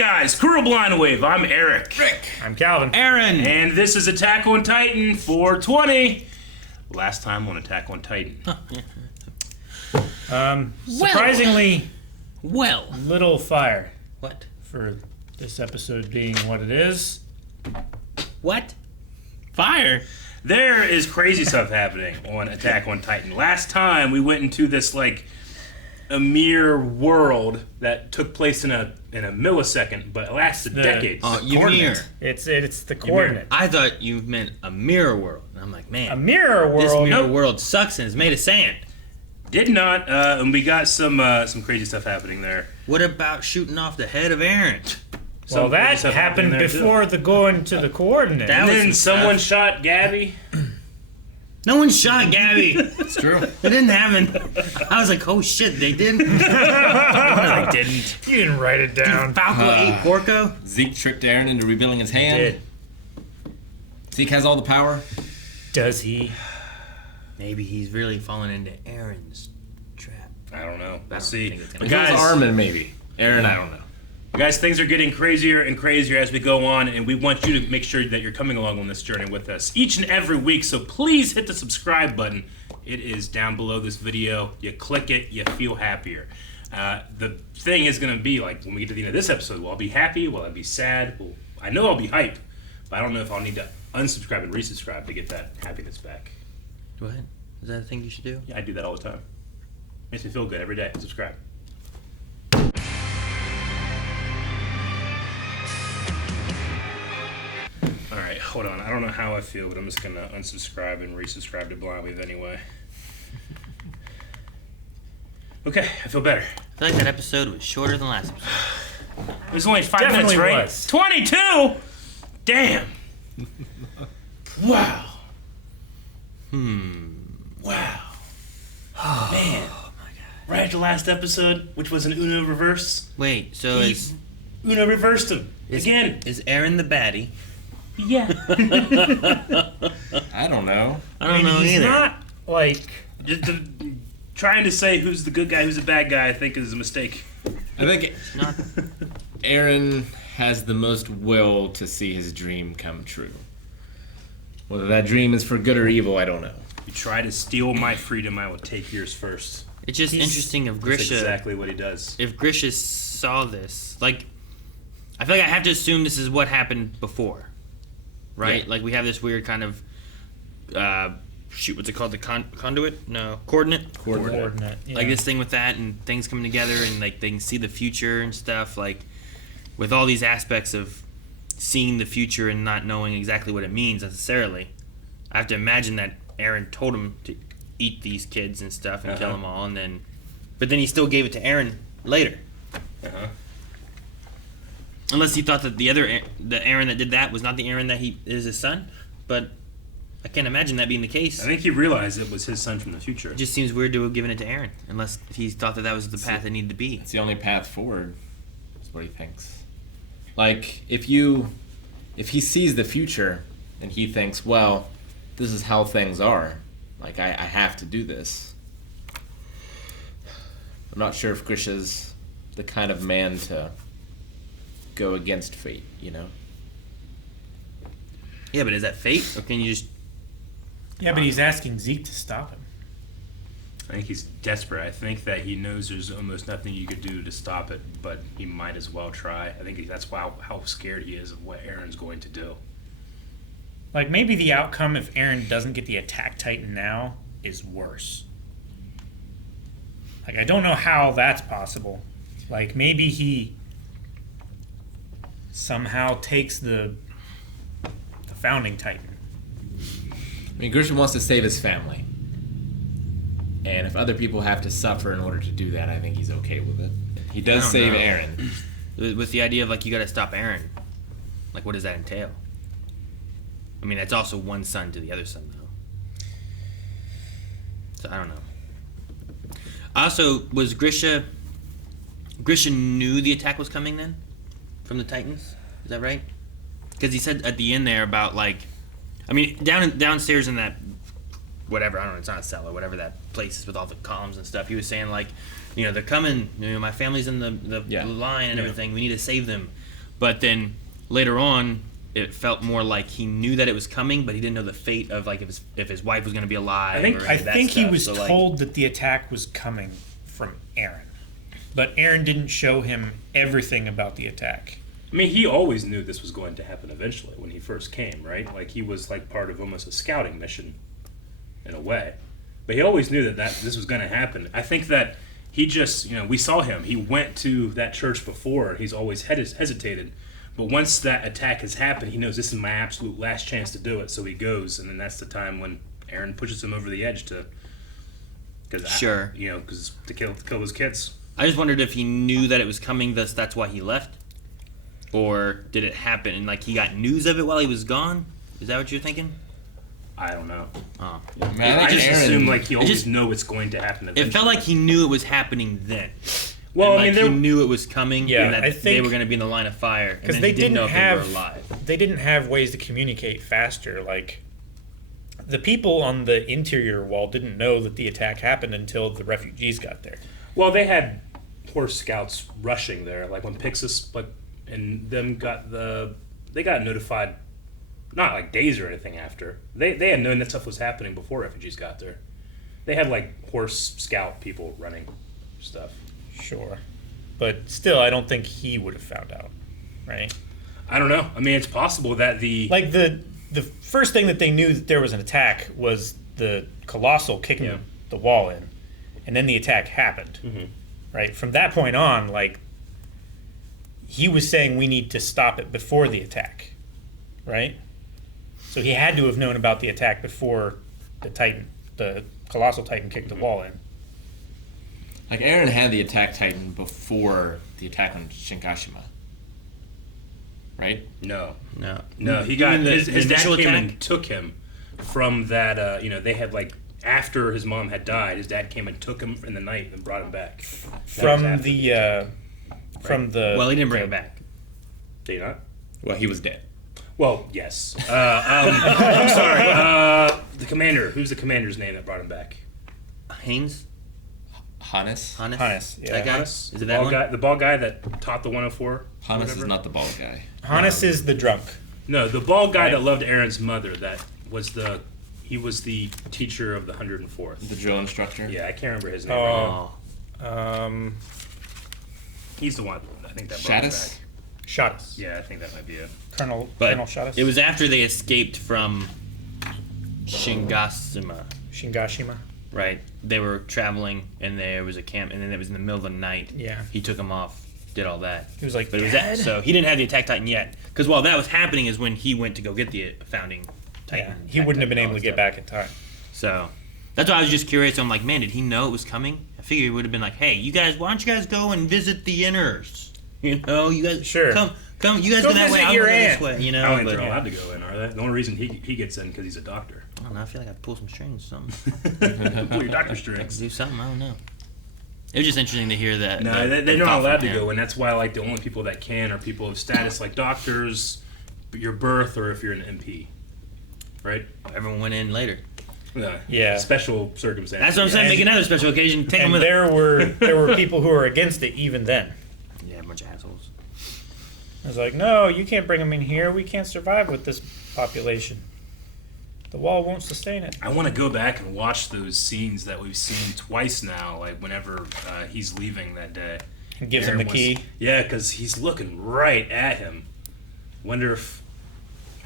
guys, Cruel Blind Wave. I'm Eric. Rick. I'm Calvin. Aaron. And this is Attack on Titan 420. Last time on Attack on Titan. Surprisingly Well. little fire What? for this episode being what it is. What? Fire? There is crazy stuff happening on Attack on Titan. Last time we went into this a mere world that took place in a millisecond, but it lasted decades. Oh, Ymir. It's the coordinate. I thought you meant a mirror world. And I'm like, man, A mirror this world. mirror world sucks and is made of sand. Did not, and we got some crazy stuff happening there. What about shooting off the head of Aaron? Well, Some that crazy stuff happened there, too. before the going to the coordinate. That And was then some someone stuff. shot Gabby. No one shot Gabby. It's true. It didn't happen. I was like, oh shit, they didn't. No, they didn't. You didn't write it down. Falco ate Porco? Zeke tricked Aaron into revealing his hand. Did. Zeke has all the power. Does he? Maybe he's really falling into Aaron's trap. I don't know. I Let's don't see. think it's gonna But If it was guys, Armin, maybe. Aaron, I don't know. guys, things are getting crazier and crazier as we go on, and we want you to make sure that you're coming along on this journey with us each and every week. So please hit the subscribe button. It is down below this video. You click it, you feel happier. The thing is going to be like when we get to the end of this episode, will I be happy? Will I be sad? Well, I know I'll be hyped, but I don't know if I'll need to unsubscribe and resubscribe to get that happiness back. What? Is that a thing you should do? Yeah, I do that all the time. Makes me feel good every day. Subscribe. Alright, hold on. I don't know how I feel, but I'm just gonna unsubscribe and resubscribe to Blind Wave anyway. Okay, I feel better. I feel like that episode was shorter than last episode. It was only 5 Definitely minutes, right? was. 22? Damn. Wow. Wow. Man. Oh my god. Right after last episode, which was an Uno reverse, Wait, so he is Uno reversed him. Again. Is Aaron the baddie? Yeah. I don't know. I don't know he's either. not like. Just trying to say who's the good guy, who's the bad guy, I think is a mistake. I think Not. Aaron has the most will to see his dream come true. Whether that dream is for good or evil, I don't know. You try to steal my freedom, I will take yours first. It's just He's- interesting if That's Grisha. exactly what he does. If Grisha saw this, like, I feel like I have to assume this is what happened before, right? Yeah. Like we have this weird kind of, what's it called? The conduit? No, coordinate. Coordinate. Yeah. Like this thing with that and things coming together and like they can see the future and stuff. Like with all these aspects of seeing the future and not knowing exactly what it means necessarily, I have to imagine that Aaron told him to eat these kids and stuff and kill Uh-huh. them all, and then, but then he still gave it to Aaron later. Uh-huh. Unless he thought that the Aaron that did that was not the Aaron that he is his son, but I can't imagine that being the case. I think he realized it was his son from the future. It just seems weird to have given it to Aaron, unless he thought that was the path it needed to be. It's the only path forward, is what he thinks. Like, if he sees the future and he thinks, well, this is how things are, like, I have to do this. I'm not sure if Grisha's the kind of man to go against fate, you know? Yeah, but is that fate, or can you just? Yeah, but he's asking Zeke to stop him. I think he's desperate. I think that he knows there's almost nothing you could do to stop it, but he might as well try. I think that's how scared he is of what Aaron's going to do. Like, maybe the outcome if Aaron doesn't get the Attack Titan now is worse. Like, I don't know how that's possible. Like, maybe he somehow takes the Founding Titan. I mean, Grisha wants to save his family. And if other people have to suffer in order to do that, I think he's okay with it. He does I don't save know. Aaron. With the idea of like you got to stop Aaron, like what does that entail? I mean, that's also one son to the other son, though. So I don't know. Also, was Grisha knew the attack was coming then, from the Titans? Is that right? Because he said at the end there about like, I mean, downstairs in that whatever, I don't know, it's not a cell or whatever that place is with all the columns and stuff. He was saying like, you know, they're coming. You know, my family's in the Yeah. line and Yeah. everything. We need to save them. But then later on, it felt more like he knew that it was coming, but he didn't know the fate of like if his wife was going to be alive. I think- or I any of that think he stuff. was So, like, told that the attack was coming from Aaron, but Aaron didn't show him everything about the attack. I mean, he always knew this was going to happen eventually when he first came, right? Like, he was like part of almost a scouting mission in a way. But he always knew that this was going to happen. I think that he just, we saw him. He went to that church before. He's always hesitated. But once that attack has happened, he knows this is my absolute last chance to do it. So he goes, and then that's the time when Aaron pushes him over the edge to... Sure. Because to kill his kids. I just wondered if he knew that it was coming, thus that's why he left, or did it happen and like he got news of it while he was gone? Is that what you're thinking? I don't know. Oh. Man, I just Aaron, assume like he always just- know it's going to happen eventually. It felt like he knew it was happening then. Well, And, I mean, like, he knew it was coming, Yeah, and that I they think- were going to be in the line of fire, and Because then they he didn't know didn't if they were have alive. they didn't have ways to communicate faster. Like the people on the interior wall didn't know that the attack happened until the refugees got there. Well, they had horse scouts rushing there, like when Pixis and them they got notified, not like days or anything after. They had known that stuff was happening before refugees got there. They had like horse scout people running stuff. Sure, but still, I don't think he would have found out, right? I don't know. I mean, it's possible that Like the first thing that they knew that there was an attack was the colossal kicking Yeah. the wall in, and then the attack happened. Right from that point on, like he was saying we need to stop it before the attack, right? So he had to have known about the attack before the colossal titan kicked the wall in. like Aaron had the attack Titan before the attack on Shinkashima, right? No, No. he got mean the his dad initial came attack? and took him from that. They had like after his mom had died, his dad came and took him in the night and brought him back. From after the Well, he didn't bring it back. Did you not? Well, he was dead. Well, yes. I'm sorry. The commander. Who's the commander's name that brought him back? Haynes? Hannes. Hannes, yeah. That guy? Hannes? Is it that one? The ball guy that taught the 104? Hannes whatever? is not the bald guy. Hannes is the drunk. No, the bald guy Right. that loved Aaron's mother. He was the teacher of the 104th. The drill instructor. Yeah, I can't remember his name. Oh. Oh. He's the one. I think that brought him Shadis? back. Shadis. Yeah, I think that might be it. Colonel But Shadis. it was after they escaped from Shingasima, Shingashima. right? They were traveling, and there was a camp, and then it was in the middle of the night. Yeah. He took them off, did all that. He was like, But it was "Dad?" that, so he didn't have the Attack Titan yet. Because while that was happening is when he went to go get the founding Titan. Yeah, he Attack wouldn't have been Titan, able all to that get stuff. back in time. So that's why I was just curious. I'm like, man, did he know it was coming? I figured he would have been like, hey, you guys, why don't you guys go and visit the inners? You guys, Sure. come, you guys Go go that way. visit I'll your go this aunt. way. I don't think But they're allowed to go in, are they? The only reason he gets in because he's a doctor. I don't know. I feel like I pull some strings, or something. Pull your doctor I strings. could do something. I don't know. It was just interesting to hear that. No, they're not allowed to go, and that's why like the only people that can are people of status like doctors, your birth, or if you're an MP, right? Everyone went in later. Yeah. Special circumstances. That's what I'm saying. Make another special occasion. Take them And with there were people who were against it even then. Yeah, a bunch of assholes. I was like, no, you can't bring them in here. We can't survive with this population. The wall won't sustain it. I want to go back and watch those scenes that we've seen twice now. Like whenever he's leaving that day, And gives him the Aaron key. Yeah, because he's looking right at him. Wonder if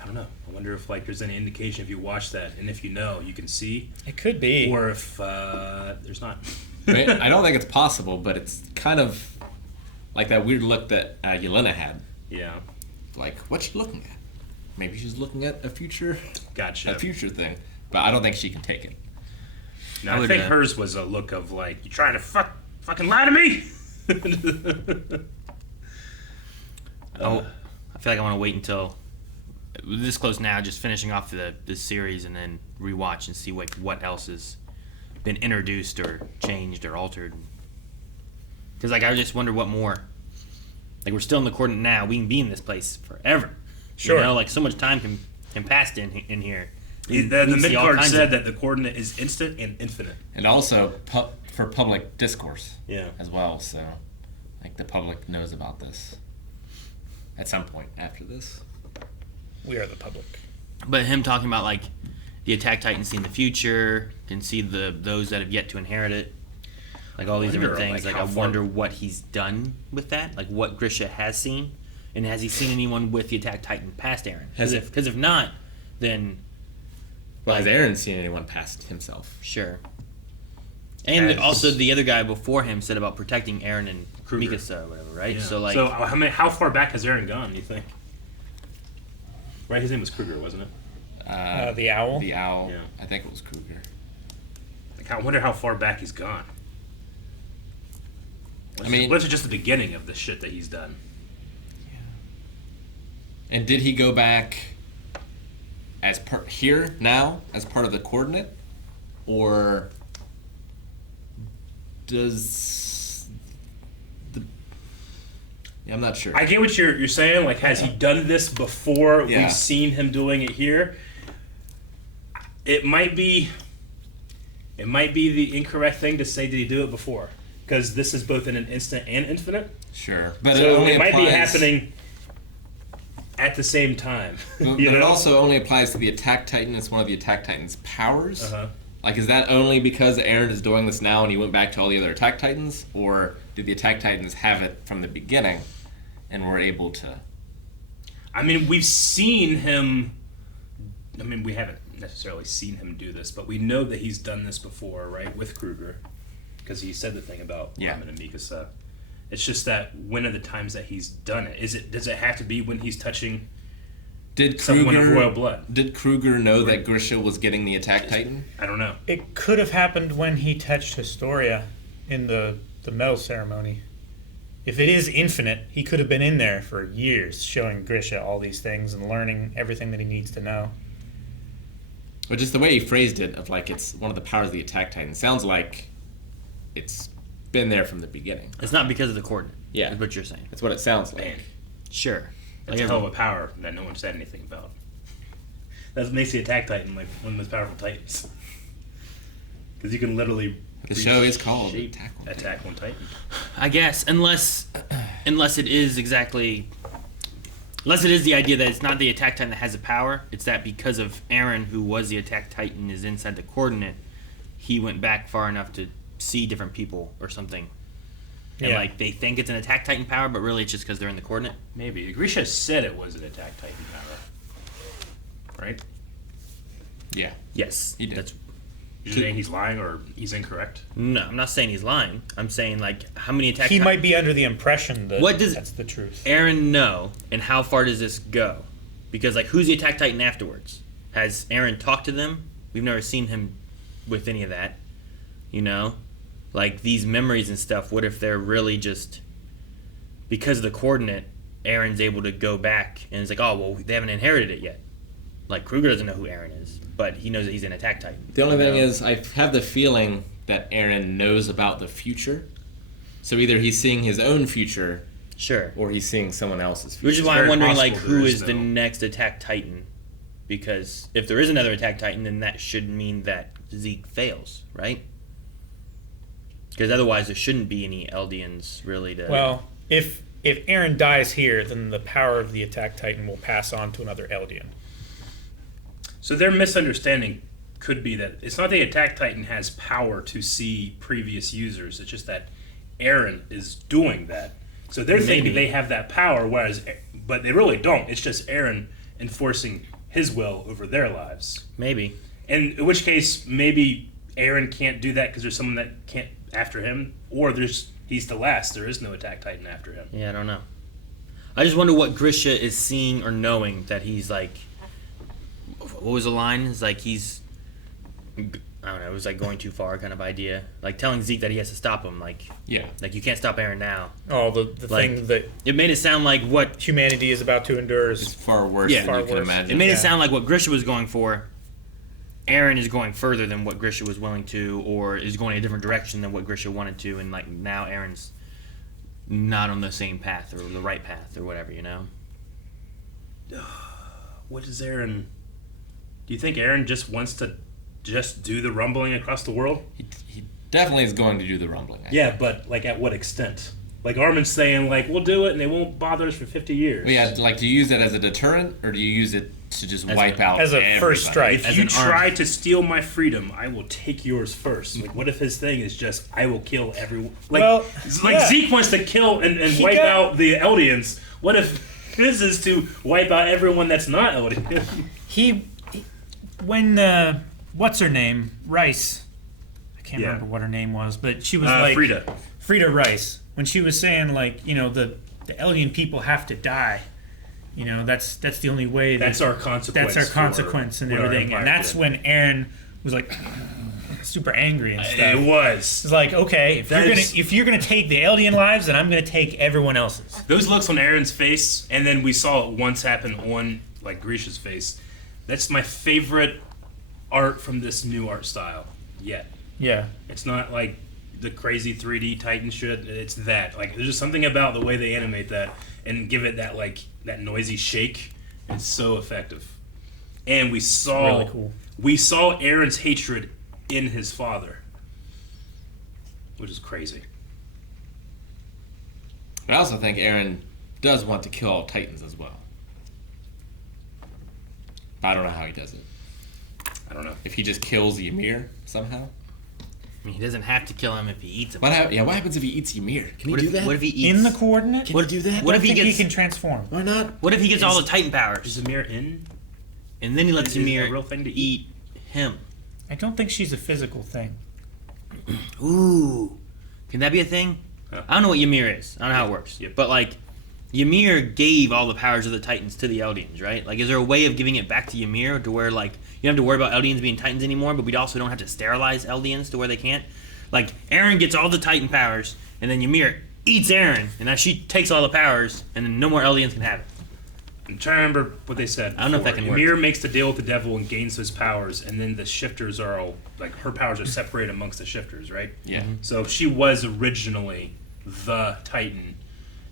I don't know. I wonder if like there's any indication if you watch that, and if you know, you can see, It could be. or if there's not. I don't think it's possible, but it's kind of like that weird look that Yelena had. Yeah, Like, what's she looking at? Maybe she's looking at a future gotcha. thing, but I don't think she can take it. No, I I would, think hers was a look of like, you trying to fucking lie to me? Oh, I feel like I want to wait until we're this close now, just finishing off the series, and then rewatch and see what else has been introduced or changed or altered. Because like I just wonder what more. Like we're still in the coordinate now. We can be in this place forever. Sure. You know, like so much time can pass in here. The We can mid see all card kinds said of- that the coordinate is instant and infinite. And also for public discourse Yeah. as well, so like the public knows about this. at some point after this. We are the public. But him talking about like the Attack Titans see in the future, can see those that have yet to inherit it, like all these different Wonder, things. like, Like I how far- wonder what he's done with that, like what Grisha has seen, and has he seen anyone with the Attack Titan past Aaron? Because if not, then Well, has like, Aaron seen anyone past himself? sure. And As- also the other guy before him said about protecting Aaron and Kruger. Mikasa or whatever, right? Yeah. So like, how far back has Aaron gone? Do you think? Right, his name was Kruger, wasn't it? The owl. The owl. Yeah. I think it was Kruger. Like, I wonder how far back he's gone. I mean- what's just the beginning of the shit that he's done? And did he go back as part here now as part of the coordinate, or does the? Yeah, I'm not sure. I get what you're saying. Like, has he done this before? Yeah. We've seen him doing it here. It might be the incorrect thing to say. Did he do it before? Because this is both in an instant and infinite. Sure, but So only it might be applies- happening at the same time. But, you but it know? also only applies to the Attack Titan. It's one of the Attack Titan's powers. Uh-huh. Like, is that only because Aaron is doing this now and he went back to all the other Attack Titans, or did the Attack Titans have it from the beginning and were able to? I mean, we've seen him. I mean, we haven't necessarily seen him do this, but we know that he's done this before, right? With Kruger, because he said the thing about Yeah. Ramen and Mikasa. It's just that when are the times that he's done it? Does it have to be when he's touching Did someone of Kruger royal blood? Did Kruger know that Grisha was getting the Attack Titan? I don't know. It could have happened when he touched Historia in the medal ceremony. If it is infinite, he could have been in there for years showing Grisha all these things and learning everything that he needs to know. But just the way he phrased it, of like it's one of the powers of the Attack Titan, sounds like it's been there from the beginning. it's not because of the coordinate. Yeah. Is what you're saying. That's what it sounds like. Man, Sure. that's a hell of a power that no one said anything about. That makes the Attack Titan like one of the most powerful Titans. Because you can literally The show is called reshape Attack on Titan. Attack on Titan. I guess unless it is the idea that it's not the Attack Titan that has the power, it's that because of Aaron, who was the Attack Titan, is inside the coordinate, he went back far enough to see different people or something. And Yeah. like they think it's an Attack Titan power, but really it's just because they're in the coordinate. Maybe. Grisha said it was an Attack Titan power. Right? Yeah. Yes, He did. That's You're saying he's lying or he's incorrect? no. I'm not saying he's lying. I'm saying like how many Attack He Titan- might be under the impression that What does- that's the truth. Aaron know, and how far does this go? Because like, who's the Attack Titan afterwards? Has Aaron talked to them? We've never seen him with any of that. You know, like these memories and stuff. What if they're really just because of the coordinate? Aaron's able to go back and it's like, oh well, they haven't inherited it yet. Like Kruger doesn't know who Aaron is, but he knows that he's an Attack Titan. The only thing You know? is, I have the feeling that Aaron knows about the future. So either he's seeing his own future, Sure. or he's seeing someone else's future. Which is It's why I'm very wondering, like, possible there who is is the no- next Attack Titan? Because if there is another Attack Titan, then that should mean that Zeke fails, right? Because otherwise, there shouldn't be any Eldians really to. Well, if Aaron dies here, then the power of the Attack Titan will pass on to another Eldian. So their misunderstanding could be that it's not the Attack Titan has power to see previous users. It's just that Aaron is doing that. So they're Maybe. thinking they have that power, but they really don't. It's just Aaron enforcing his will over their lives. maybe. And in which case, maybe Aaron can't do that because there's someone that can't after him, or he's the last. There is no Attack Titan after him. Yeah, I don't know. I just wonder what Grisha is seeing or knowing that he's like. What was the line? It's like he's. I don't know. It was like going too far kind of idea. Like telling Zeke that he has to stop him. Like Yeah. you can't stop Aaron now. Oh, the Like- thing that It made it sound like what humanity is about to endure It's is far worse Yeah. than Far you can worse. imagine. it made Yeah. it sound like what Grisha was going for. Aaron is going further than what Grisha was willing to, or is going a different direction than what Grisha wanted to, and like now Aaron's not on the same path or the right path or whatever, you know. What is Aaron? Do you think Aaron just wants to just do the rumbling across the world? He definitely is going to do the rumbling. I Yeah, think. but like at what extent? Like Armin's saying, like, we'll do it and they won't bother us for 50 years. Well, yeah, like, do you use it as a deterrent, or do you use it to just wipe out as a everybody? first strike. If As you an try army. to steal my freedom, I will take yours first. Like, what if his thing is just, I will kill everyone? Like, Well, yeah. Zeke wants to kill and He wipe got- out the Eldians. What if his is to wipe out everyone that's not Eldian? When what's her name, Rice, I can't Yeah. remember what her name was, but she was Frida Rice, when she was saying, like, you know, the Eldian people have to die. You know, that's the only way. That's our consequence. That's our consequence and for what our everything. And empire that's did. when Aaron was like super angry and stuff. It was. It's like, okay, if you're gonna take the Eldian lives, then I'm gonna take everyone else's. Those looks on Aaron's face, and then we saw it once happen on, like, Grisha's face. That's my favorite art from this new art style yet. Yeah. It's not like the crazy 3D Titan shit. It's that. Like, there's just something about the way they animate that and give it that, like, that noisy shake. It's so effective. And we saw really cool. we saw Aaron's hatred in his father, which is crazy. I also think Aaron does want to kill all Titans as well. But I don't know how he does it. I don't know. If he just kills Ymir somehow. I mean, he doesn't have to kill him if he eats him. What happens if he eats Ymir? Can What he if, do that? What if he eats? In the coordinate? Can he do that? What if I he think gets? he can transform? Why not? What if he gets all Is- the Titan Is powers, Ymir in? and then he lets is it a Ymir real thing to eat him? I don't think she's a physical thing. Ooh, can that be a thing? Huh. I don't know what Ymir is. I don't know how it works. Yep. But like, Ymir gave all the powers of the Titans to the Eldians, right? Like, is there a way of giving it back to Ymir to where, like, you don't have to worry about Eldians being Titans anymore, but we also don't have to sterilize Eldians to where they can't? Like, Aaron gets all the Titan powers, and then Ymir eats Aaron, and now she takes all the powers, and then no more Eldians can have it. I'm trying to remember what they said. I don't know if that before. can work. Ymir makes the deal with the devil and gains his powers, and then the shifters are all, like, her powers are separated amongst the shifters, right? Yeah. So if she was originally the Titan,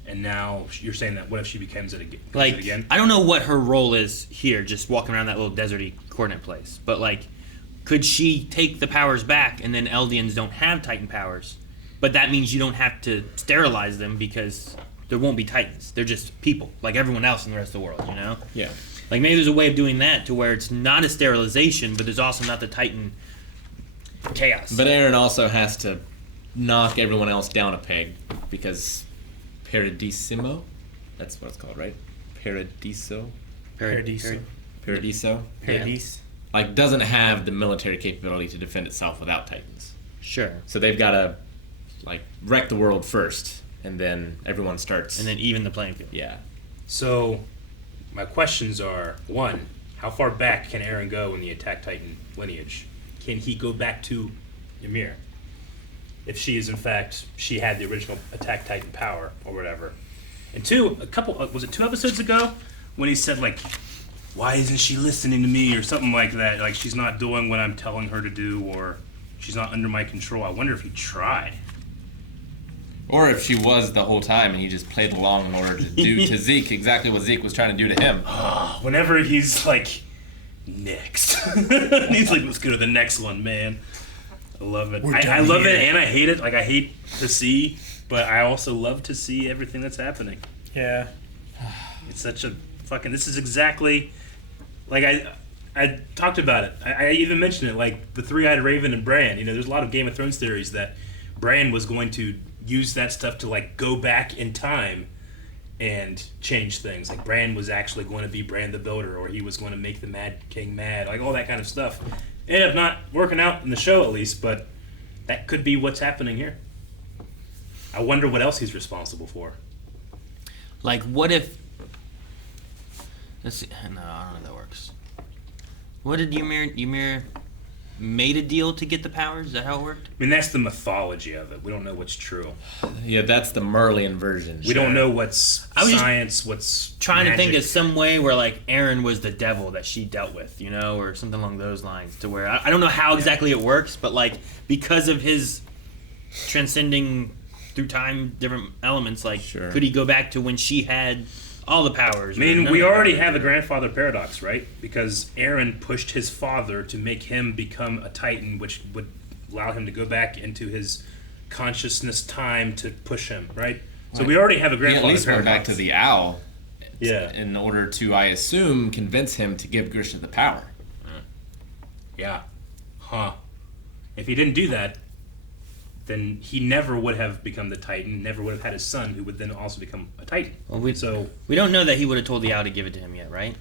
and now you're saying that what if she becomes it Like, again? I don't know what her role is here, just walking around that little deserty coordinate place. But, like, could she take the powers back and then Eldians don't have Titan powers? But that means you don't have to sterilize them because there won't be Titans. They're just people, like everyone else in the rest of the world, you know? Yeah. Like, maybe there's a way of doing that to where it's not a sterilization, but there's also not the Titan chaos. But Aaron also has to knock everyone else down a peg because Paradisimo, that's what it's called, right? Paradiso? Paradiso. Paradiso? Paradise. Like, doesn't have the military capability to defend itself without Titans. Sure. So they've got to, like, wreck the world first, and then everyone starts. And then even the playing field. Yeah. So my questions are, one, how far back can Aaron go in the Attack Titan lineage? Can he go back to Ymir? If she is, in fact, she had the original Attack Titan power or whatever. And two, was it 2 episodes ago when he said, like, why isn't she listening to me or something like that? Like, she's not doing what I'm telling her to do, or she's not under my control. I wonder if he tried. Or if she was the whole time and he just played along in order to do to Zeke exactly what Zeke was trying to do to him. Whenever he's like, next. He's like, let's go to the next one, man. I love it. I love it and I hate it. Like, I hate to see, but I also love to see everything that's happening. Yeah. It's such a fucking, this is exactly, like, I talked about it. I even mentioned it, like, the Three-Eyed Raven and Bran. You know, there's a lot of Game of Thrones theories that Bran was going to use that stuff to, like, go back in time and change things. Like, Bran was actually going to be Bran the Builder, or he was going to make the Mad King mad, like, all that kind of stuff. Ended up not working out in the show, at least, but that could be what's happening here. I wonder what else he's responsible for. Like, what if... Let's see. No, I don't know how that works. What did Ymir made a deal to get the powers? Is that how it worked? I mean, that's the mythology of it. We don't know what's true. Yeah, that's the Merlian version. We don't know what's I was just science, what's Trying to think magic. of some way where, like, Aaron was the devil that she dealt with, you know, or something along those lines, to where I don't know how exactly it works, but, like, because of his transcending through time different elements, like, Sure. could he go back to when she had all the powers? I mean, or we none of the already powers? have a grandfather paradox, right? Because Aaron pushed his father to make him become a Titan, which would allow him to go back into his consciousness time to push him, right? So we already have a He grandfather at least went back paradox. to the owl Yeah. in order to, I assume, convince him to give Grisha the power. Yeah. Huh. If he didn't do that, then he never would have become the Titan, never would have had his son, who would then also become a Titan. Well, we don't know that he would have told the owl to give it to him yet, right?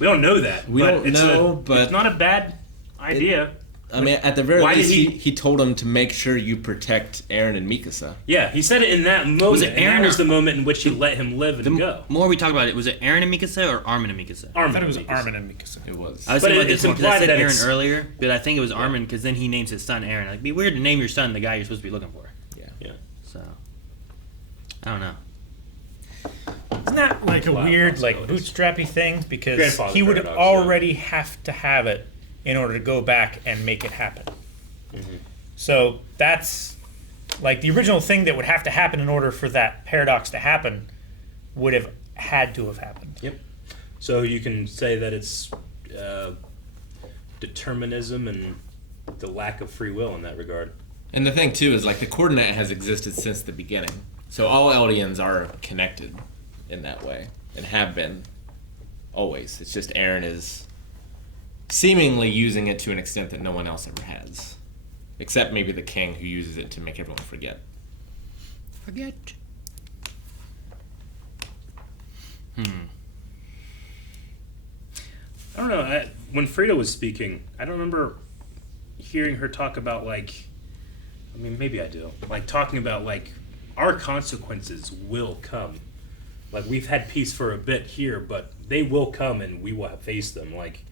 don't know that. We but don't it's know, but- it's not a bad idea. I mean, at the very Why did least, he- he told him to make sure you protect Aaron and Mikasa. Yeah, he said it in that moment. Was it and Aaron that was or- the moment in which he let him live and The go. more we talk about it, was it Aaron and Mikasa or Armin and Mikasa? I Armin thought it was Mikasa. Armin and Mikasa. It was. I was But thinking about it's this one because I implied said that Aaron it's- earlier, but I think it was Armin because then he names his son Aaron. Like, it'd be weird to name your son the guy you're supposed to be looking for. Yeah. So, I don't know. Isn't that like a Wow, weird, like possibilities. bootstrappy thing? Because Grandfather he would paradox, already have to have it in order to go back and make it happen. So that's like the original thing that would have to happen in order for that paradox to happen would have had to have happened. Yep. So you can say that it's determinism and the lack of free will in that regard. And the thing too is like the coordinate has existed since the beginning, so all Eldians are connected in that way and have been always. It's just Aaron is seemingly using it to an extent that no one else ever has, except maybe the king who uses it to make everyone forget. Forget. I don't know. When Frida was speaking, I don't remember hearing her talk about like. I mean, maybe I do. Like talking about like our consequences will come. Like we've had peace for a bit here, but they will come and we will have faced them. Like,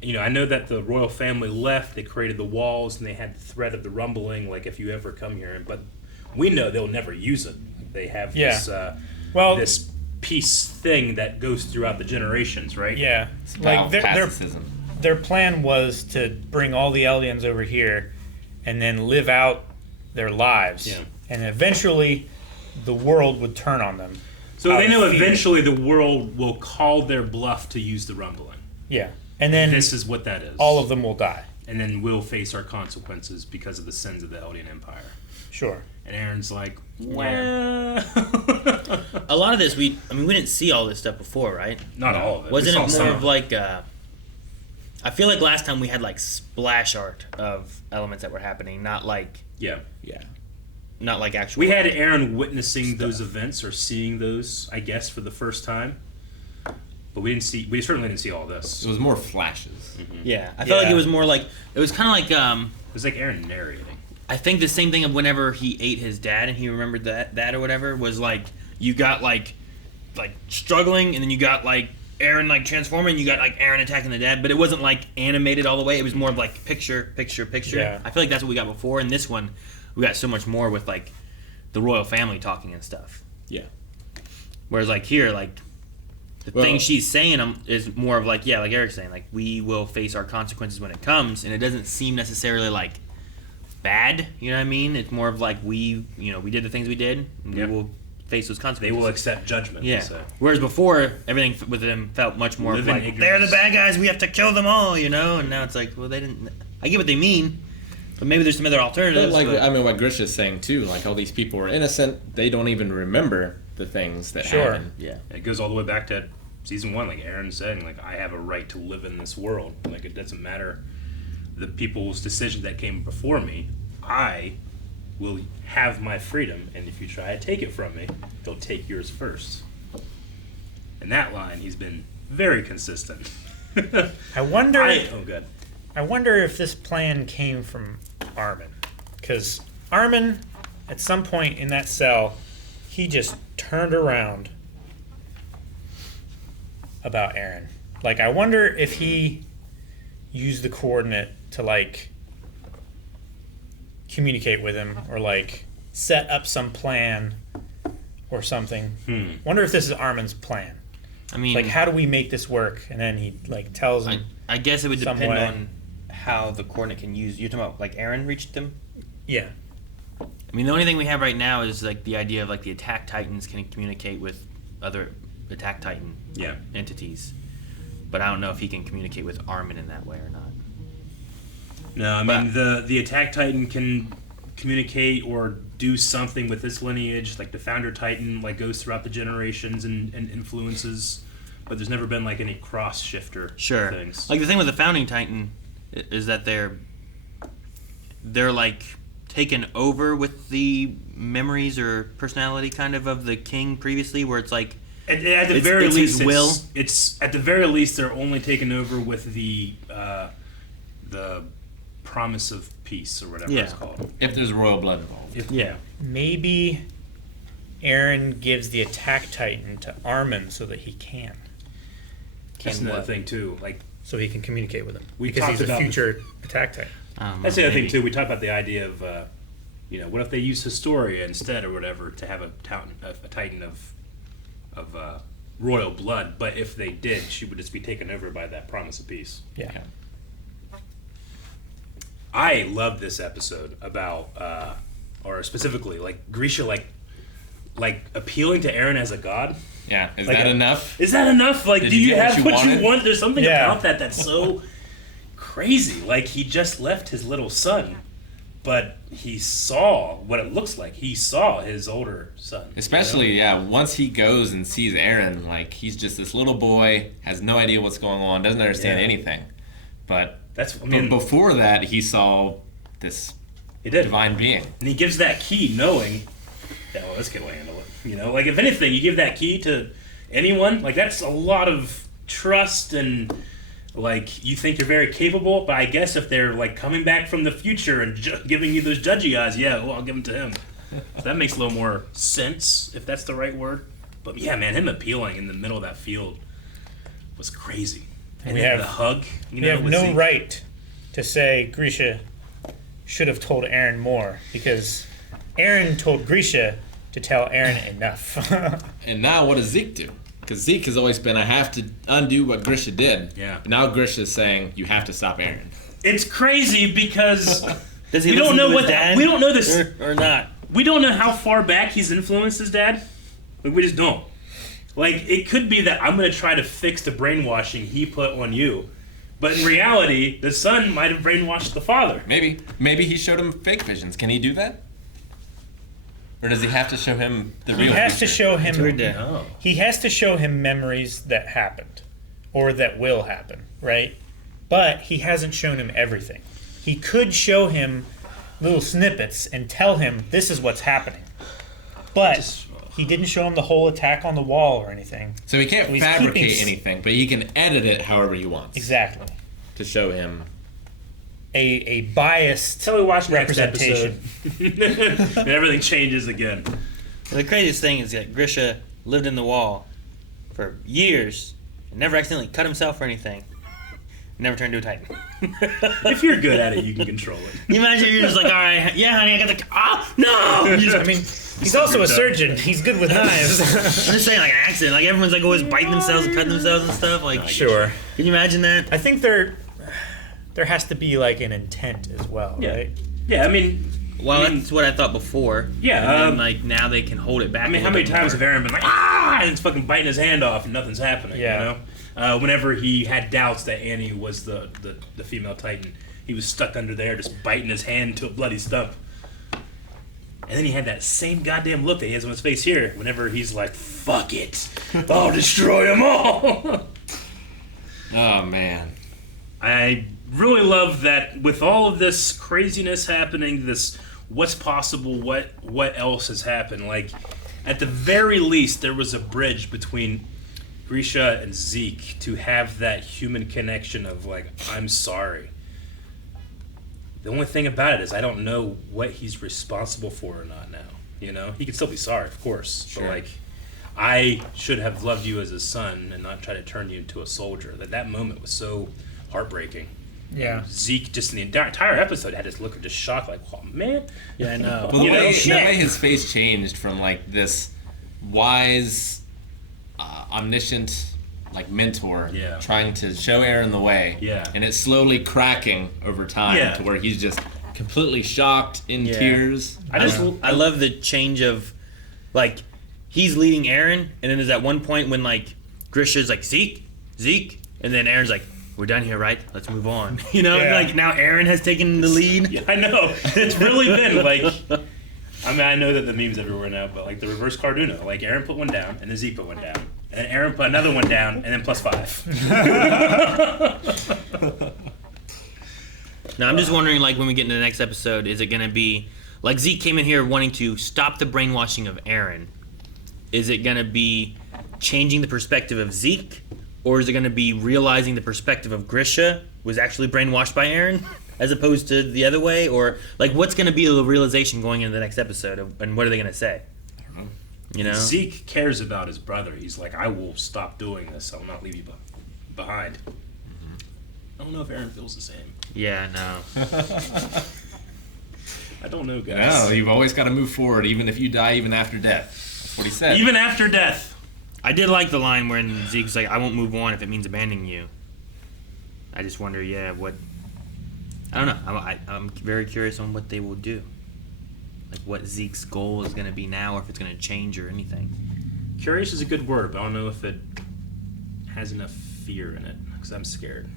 you know, I know that the royal family left. They created the walls and they had the threat of the rumbling. Like if you ever come here, but we know they'll never use it. They have this this peace thing that goes throughout the generations, right? Yeah, It's like about pacifism. their plan was to bring all the Eldians over here and then live out their lives. Yeah. And eventually the world would turn on them. So out they of know fear. eventually the world will call their bluff to use the rumbling. Yeah. And then This is what that is. all of them will die. And then we'll face our consequences because of the sins of the Eldian Empire. Sure. And Aaron's like, Yeah. well, A lot of this, we didn't see all this stuff before, right? not all of it. Wasn't We it saw more some of like, I feel like last time we had like splash art of elements that were happening, not like Yeah. Yeah. actual. We had Aaron witnessing those events or seeing those, I guess, for the first time. But we certainly didn't see all this. It was more flashes. Yeah, I felt like Yeah. it was more like it was kind of like It was like Aaron narrating. I think the same thing of whenever he ate his dad and he remembered that or whatever was like you got like struggling and then you got like Aaron like transforming, you got like Aaron attacking the dad, but it wasn't like animated all the way. It was more of like picture. Yeah. I feel like that's what we got before. In this one, we got so much more with like the royal family talking and stuff. Yeah. Whereas like here, like the Well- thing she's saying is more of like like Eric's saying, like we will face our consequences when it comes, and it doesn't seem necessarily like bad. You know what I mean? It's more of like we did the things we did, and Yep. we will face those They consequences. will accept judgment. Yeah. So. Whereas before, everything with them felt much more Live of in like ignorance. they're the bad guys. We have to kill them all, And now it's like, well, they didn't. I get what they mean, but maybe there's some other But alternatives. like, but- I mean, what Grisha's saying too, like all these people are innocent. They don't even remember the things that Sure. happened. yeah. It goes all the way back to season 1, like Aaron said, like I have a right to live in this world. Like it doesn't matter the people's decisions that came before me. I will have my freedom, and if you try to take it from me, they'll take yours first. In that line, he's been very consistent. I wonder Oh, good. I wonder if this plan came from Armin. Because Armin, at some point in that cell, he just turned around about Aaron. Like, I wonder if he used the coordinate to, like, communicate with him or, like, set up some plan or something. Wonder if this is Armin's plan. I mean, Like, how do we make this work? And then he, like, tells him. I guess it would some depend way. on how the coordinate can use. You're talking about like Aaron reached them. Yeah. I mean, the only thing we have right now is like the idea of like the attack titans can communicate with other attack titan Yeah. entities, but I don't know if he can communicate with Armin in that way or not. No, I mean the Attack Titan can communicate or do something with this lineage, like the founder Titan, like goes throughout the generations and influences, but there's never been like any cross shifter Sure. things. Like the thing with the founding Titan is that they're like taken over with the memories or personality kind of the king previously, where it's like At the It's- very it's least, his will. It's at the very least they're only taken over with the promise of peace or whatever Yeah. it's called. If there's royal blood involved. yeah. Maybe Aaron gives the attack Titan to Armin so that he can. That's Can another what? thing too. Like So he can communicate with him. We because talked he's a about- future attack Titan. that's the other thing Maybe. too. We talked about the idea of what if they use Historia instead or whatever to have a Titan of royal blood, but if they did, she would just be taken over by that promise of peace. Yeah. I love this episode about, or specifically, like Grisha, like appealing to Aaron as a god. Yeah. Is Like that a- enough? Is that enough? Like, Did do you you get have what what you you wanted? want? There's something Yeah. about that's so crazy. Like, he just left his little son, but he saw what it looks like. He saw his older son. Especially, yeah, once he goes and sees Aaron, like, he's just this little boy, has no idea what's going on, doesn't understand Yeah. anything. But, That's, I mean, before that, he saw this he did. divine being. And he gives that key knowing that, well, this kid will handle it. Like, if anything, you give that key to anyone, like, that's a lot of trust and, like, you think you're very capable, but I guess if they're, like, coming back from the future and giving you those judgy eyes, yeah, well, I'll give them to him. So that makes a little more sense, if that's the right word. But, yeah, man, him appealing in the middle of that field was crazy. And We then have- the hug, We have with no Zeke. right to say Grisha should have told Aaron more because Aaron told Grisha to tell Aaron enough. And now what does Zeke do? Because Zeke has always been, I have to undo what Grisha did. Yeah. But now Grisha's saying, you have to stop Aaron. It's crazy because Does he we don't listen know to what his dad? we don't know this. or not. We don't know how far back he's influenced his dad. Like, we just don't. Like, it could be that I'm going to try to fix the brainwashing he put on you. But in reality, the son might have brainwashed the father. Maybe. Maybe he showed him fake visions. Can he do that? Or does he have to show him the he real has to future? show him. It's weird to- Oh. He has to show him memories that happened, or that will happen, right? But he hasn't shown him everything. He could show him little snippets and tell him this is what's happening. But Just- he didn't show him the whole attack on the wall or anything. So he can't He's fabricate keeping- anything, but he can edit it however he wants. Exactly. To show him. A biased Until we watch next representation. episode. And everything changes again. The craziest thing is that Grisha lived in the wall for years and never accidentally cut himself or anything. Never turned into a Titan. If you're good at it, you can control it. You imagine you're just like, all right, yeah, honey, I got the. Oh no! You just- I mean, he's also a surgeon. He's good with knives. I'm just saying, like accident. Like everyone's like always biting themselves and cutting themselves and stuff. Like, Sure. Can you imagine that? I think there has to be like an intent as well, Yeah. right? Yeah, I mean, Well, that's what I thought before. Yeah, And then, um, like now they can hold it back. I mean, a how little many bit times more. have Aaron been like, ah, and it's fucking biting his hand off and nothing's happening, Yeah. you know? Whenever he had doubts that Annie was the female Titan, he was stuck under there just biting his hand to a bloody stump. And then he had that same goddamn look that he has on his face here whenever he's like, fuck it, I'll destroy them all. Oh, man. I really love that with all of this craziness happening, this what's possible, what else has happened. Like, at the very least, there was a bridge between Grisha and Zeke to have that human connection of like, I'm sorry. The only thing about it is I don't know what he's responsible for or not now. You know, he can still be sorry, of course, Sure. but like, I should have loved you as a son and not try to turn you into a soldier. That moment was so heartbreaking. Yeah. Zeke, just in the entire episode, had this look of just shock, like, oh man. Yeah, I know. Well, the You know, way shit. his face changed from, like, this wise, omniscient, like, mentor Yeah. trying to show Aaron the way. Yeah. And it's slowly cracking over time Yeah. to where he's just completely shocked, in Yeah. tears. I love the change of, like, he's leading Aaron, and then there's that one point when like Grisha's like Zeke, and then Aaron's like, we're done here, right? Let's move on. You know, Yeah. like now Aaron has taken the lead. Yeah, I know. It's really been like. I mean, I know that the meme's everywhere now, but like the reverse Carduno. Like Aaron put one down, and then Zeke put one down, and then Aaron put another one down, and then +5. Now I'm just wondering, like when we get into the next episode, is it gonna be like Zeke came in here wanting to stop the brainwashing of Aaron? Is it gonna be changing the perspective of Zeke, or is it gonna be realizing the perspective of Grisha was actually brainwashed by Aaron, as opposed to the other way? Or like what's gonna be the realization going into the next episode, and what are they gonna say? I don't know. You know, Zeke cares about his brother. He's like, I will stop doing this. I will not leave you behind. I don't know if Aaron feels the same. yeah, no. I don't know, guys. No, you've always got to move forward, even if you die, even after death. That's what he said. Even after death. I did like the line when Zeke's like, "I won't move on if it means abandoning you." I just wonder, what? I don't know. I'm very curious on what they will do. Like what Zeke's goal is going to be now, or if it's going to change or anything. Curious is a good word, but I don't know if it has enough fear in it, because I'm scared.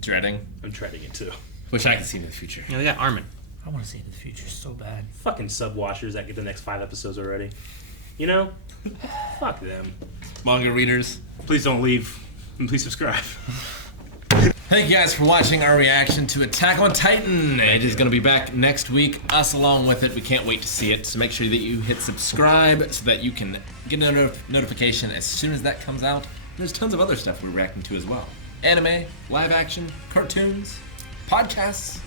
Dreading. I'm treading it too. Wish I could see into the future. You know, we got Armin. I want to see into the future so bad. Fucking sub-washers that get the next 5 episodes already. You know? Fuck them. Manga readers. Please don't leave. And please subscribe. Thank you guys for watching our reaction to Attack on Titan. It is going to be back next week, us along with it. We can't wait to see it. So make sure that you hit subscribe so that you can get a notification as soon as that comes out. There's tons of other stuff we're reacting to as well. Anime, live action, cartoons, podcasts.